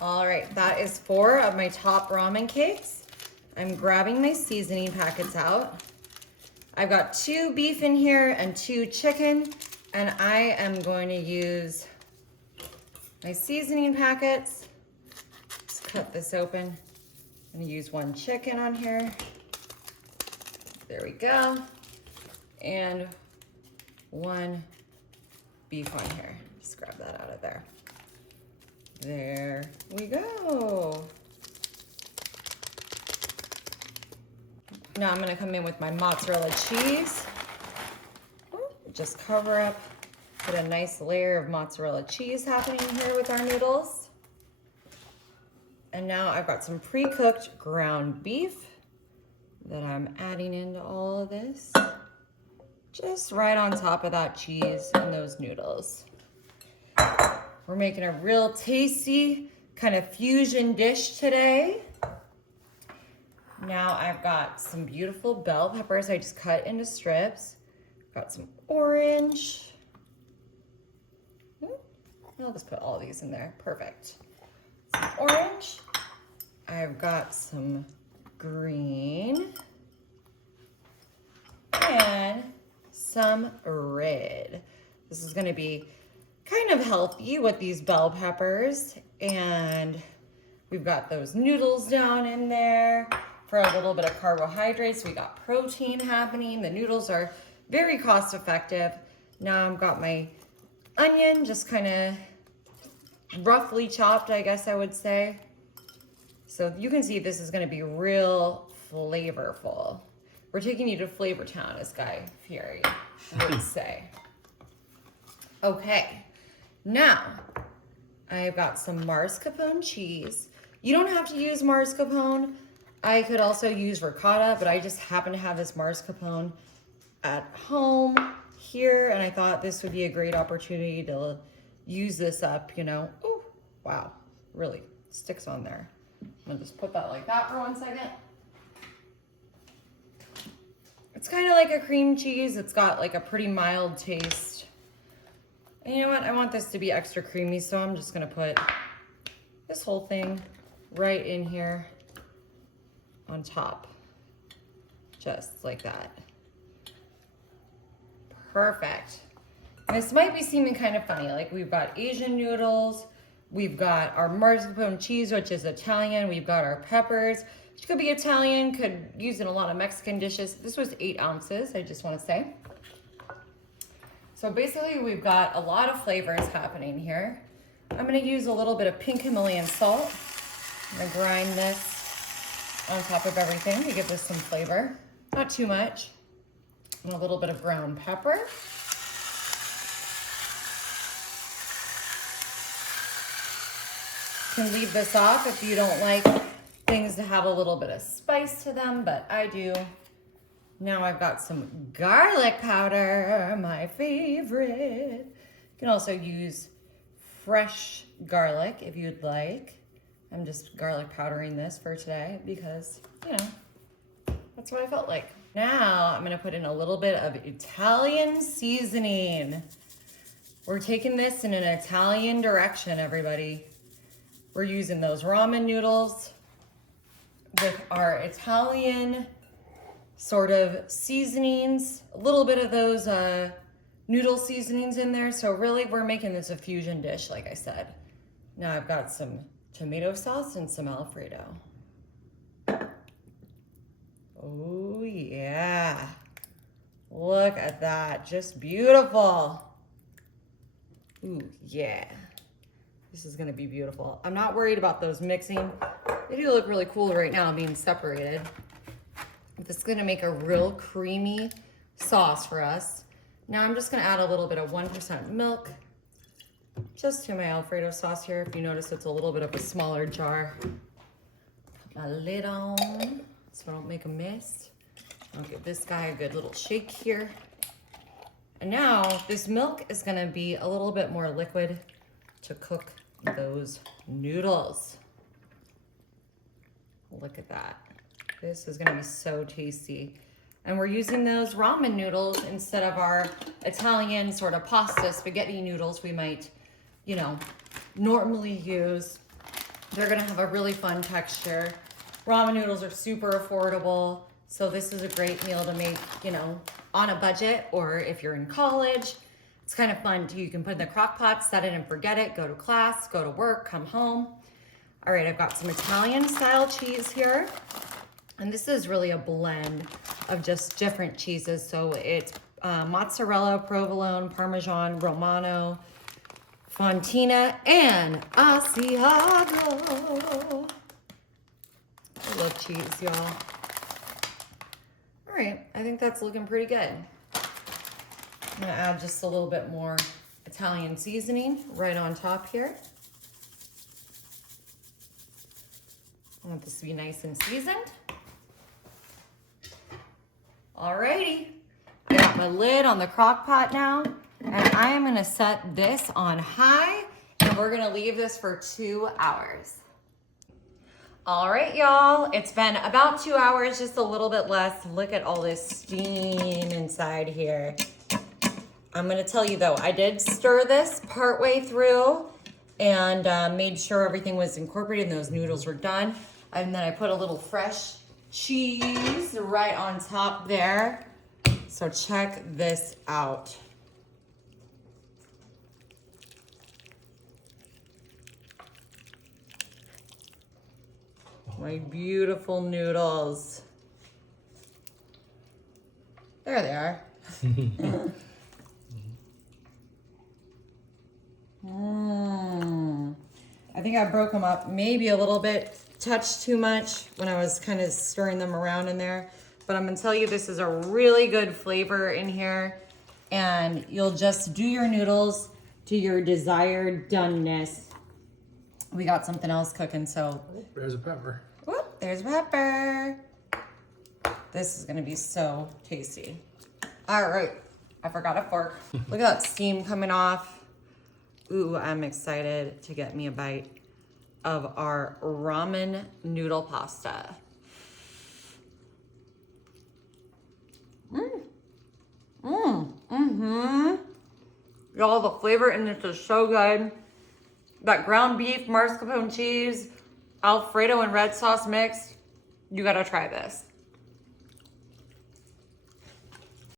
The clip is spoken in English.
All right, that is 4 of my top ramen cakes. I'm grabbing my seasoning packets out. I've got 2 beef in here and 2 chicken, and I am going to use my seasoning packets. Let's cut this open. I'm gonna use 1 chicken on here. There we go. And 1 beef on here. Just grab that out of there. There we go. Now I'm gonna come in with my mozzarella cheese. Just cover up, put a nice layer of mozzarella cheese happening here with our noodles. And now I've got some pre-cooked ground beef that I'm adding into all of this. Just right on top of that cheese and those noodles. We're making a real tasty kind of fusion dish today. Now I've got some beautiful bell peppers I just cut into strips. Got some orange. I'll just put all these in there, perfect. Some orange. I've got some green. And some red. This is gonna be kind of healthy with these bell peppers. And we've got those noodles down in there for a little bit of carbohydrates. We got protein happening. The noodles are very cost effective. Now I've got my onion just kind of roughly chopped, I guess I would say. So you can see this is gonna be real flavorful. We're taking you to Flavor Town, as Guy Fieri would say. Okay, now I've got some mascarpone cheese. You don't have to use mascarpone. I could also use ricotta, but I just happen to have this mascarpone at home here, and I thought this would be a great opportunity to use this up, you know. Oh, wow, really sticks on there. I'm gonna just put that like that for 1 second. It's kind of like a cream cheese. It's got like a pretty mild taste. And you know what? I want this to be extra creamy, so I'm just gonna put this whole thing right in here on top. Just like that. Perfect. And this might be seeming kind of funny. Like we've got Asian noodles, we've got our mascarpone cheese, which is Italian, we've got our peppers, which could be Italian, could use in a lot of Mexican dishes. This was 8 ounces, I just want to say. So basically we've got a lot of flavors happening here. I'm going to use a little bit of pink Himalayan salt. I'm going to grind this on top of everything to give this some flavor. Not too much. And a little bit of ground pepper. You can leave this off if you don't like things to have a little bit of spice to them, but I do. Now I've got some garlic powder, my favorite. You can also use fresh garlic if you'd like. I'm just garlic powdering this for today because, you know, that's what I felt like. Now I'm gonna put in a little bit of Italian seasoning. We're taking this in an Italian direction, everybody. We're using those ramen noodles with our Italian sort of seasonings, a little bit of those noodle seasonings in there. So really we're making this a fusion dish, like I said. Now I've got some tomato sauce and some Alfredo. Oh yeah, look at that, just beautiful. Ooh yeah, this is gonna be beautiful. I'm not worried about those mixing. They do look really cool right now being separated. This is gonna make a real creamy sauce for us. Now I'm just gonna add a little bit of 1% milk just to my Alfredo sauce here. If you notice, it's a little bit of a smaller jar. Put my lid on so I don't make a mess. I'll give this guy a good little shake here. And now this milk is gonna be a little bit more liquid to cook those noodles. Look at that. This is gonna be so tasty. And we're using those ramen noodles instead of our Italian sort of pasta spaghetti noodles we might, you know, normally use. They're gonna have a really fun texture. Ramen noodles are super affordable, so this is a great meal to make, you know, on a budget, or if you're in college. It's kind of fun too. You can put in the crock pot, set it and forget it, go to class, go to work, come home. All right, I've got some Italian style cheese here. And this is really a blend of just different cheeses. So it's mozzarella, provolone, Parmesan, Romano, Fontina, and Asiago. I love cheese, y'all. All right, I think that's looking pretty good. I'm gonna add just a little bit more Italian seasoning right on top here. I want this to be nice and seasoned. Alrighty, I got my lid on the crock pot now, and I am gonna set this on high, and we're gonna leave this for 2 hours. All right, y'all, it's been about 2 hours, just a little bit less. Look at all this steam inside here. I'm gonna tell you though, I did stir this partway through and made sure everything was incorporated and those noodles were done. And then I put a little fresh cheese right on top there. So check this out. My beautiful noodles. There they are. I think I broke them up maybe a little bit, touched too much when I was kind of stirring them around in there. But I'm gonna tell you, this is a really good flavor in here, and you'll just do your noodles to your desired doneness. We got something else cooking, so. Oh, there's a pepper. Whoop, there's pepper. This is gonna be so tasty. All right, I forgot a fork. Look at that steam coming off. Ooh, I'm excited to get me a bite of our ramen noodle pasta. Y'all, the flavor in this is so good. That ground beef, mascarpone cheese, Alfredo and red sauce mix, you gotta try this.